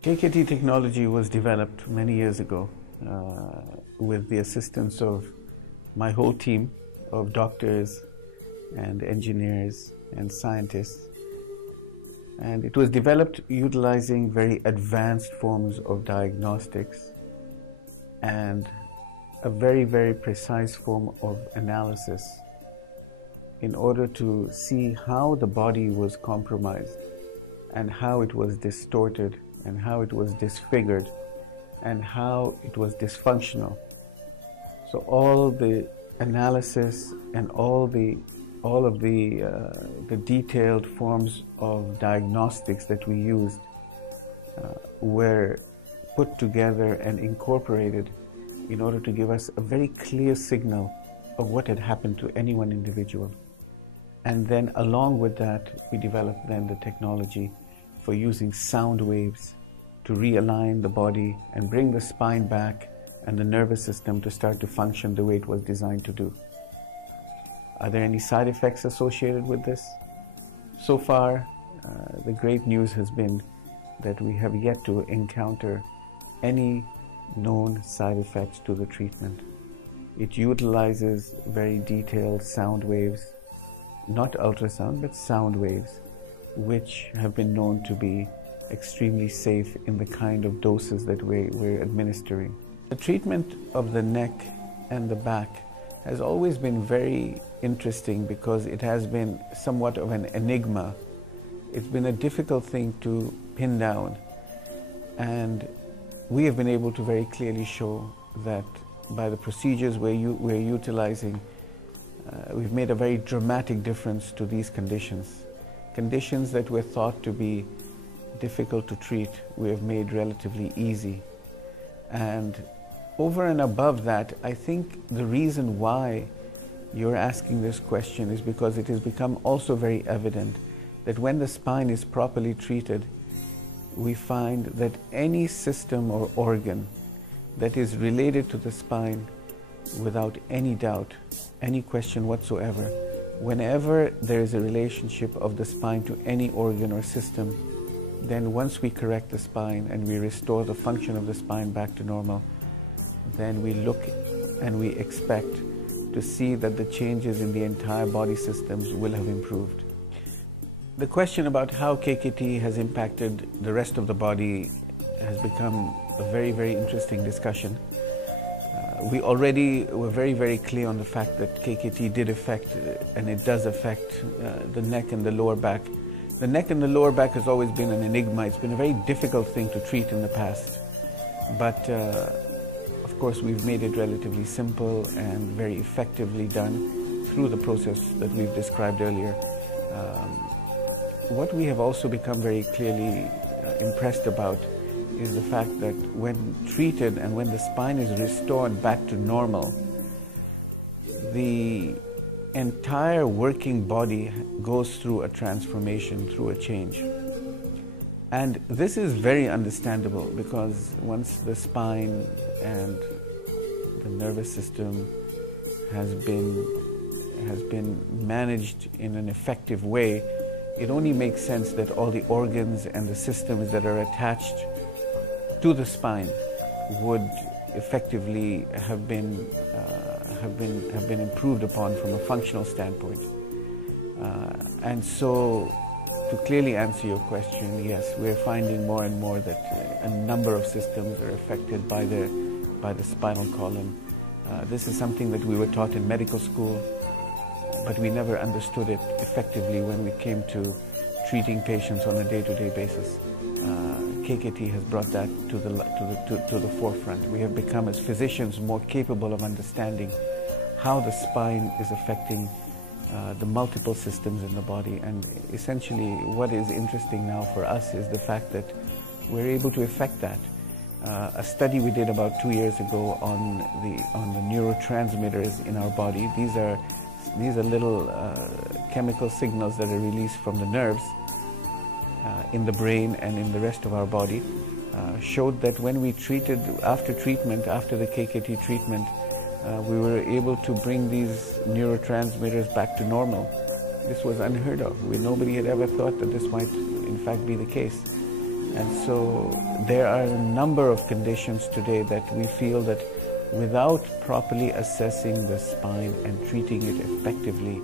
Kkt technology was developed many years ago with the assistance of my whole team of doctors and engineers and scientists. And it was developed utilizing very advanced forms of diagnostics and a very, very precise form of analysis in order to see how the body was compromised and how it was distorted and how it was disfigured and how it was dysfunctional. So all the analysis and all of the detailed forms of diagnostics that we used were put together and incorporated in order to give us a very clear signal of what had happened to any one individual. And then along with that, we developed then the technology for using sound waves to realign the body and bring the spine back and the nervous system to start to function the way it was designed to do. Are there any side effects associated with this? So far, the great news has been that we have yet to encounter any known side effects to the treatment. It utilizes very detailed sound waves, not ultrasound, but sound waves, which have been known to be extremely safe in the kind of doses that we're administering. The treatment of the neck and the back has always been very interesting because it has been somewhat of an enigma. It's been a difficult thing to pin down, and we have been able to very clearly show that by the procedures we're utilizing, we've made a very dramatic difference to these conditions. Conditions that were thought to be difficult to treat, we have made relatively easy. And over and above that, I think the reason why you're asking this question is because it has become also very evident that when the spine is properly treated, we find that any system or organ that is related to the spine, without any doubt, any question whatsoever, whenever there is a relationship of the spine to any organ or system, then once we correct the spine and we restore the function of the spine back to normal, then we look and we expect to see that the changes in the entire body systems will have improved. The question about how Kkt has impacted the rest of the body has become a very, very interesting discussion. We already were very, very clear on the fact that Kkt did affect, and it does affect, the neck and the lower back. The neck and the lower back has always been an enigma. It's been a very difficult thing to treat in the past. But of course, we've made it relatively simple and very effectively done through the process that we've described earlier. What we have also become very clearly impressed about is the fact that when treated and when the spine is restored back to normal, the entire working body goes through a transformation, through a change. And this is very understandable because once the spine and the nervous system has been managed in an effective way, it only makes sense that all the organs and the systems that are attached to the spine would effectively have been improved upon from a functional standpoint. And so, to clearly answer your question, yes, we're finding more and more that a number of systems are affected by the spinal column. This is something that we were taught in medical school, but we never understood it effectively when we came to treating patients on a day-to-day basis. Kkt has brought that to the forefront. We have become, as physicians, more capable of understanding how the spine is affecting the multiple systems in the body. And essentially, what is interesting now for us is the fact that we're able to affect that. A study we did about 2 years ago on the neurotransmitters in our body. These are little chemical signals that are released from the nerves in the brain and in the rest of our body, showed that when we treated, after the Kkt treatment, we were able to bring these neurotransmitters back to normal. This was unheard of. Nobody had ever thought that this might in fact be the case. And so there are a number of conditions today that we feel that without properly assessing the spine and treating it effectively,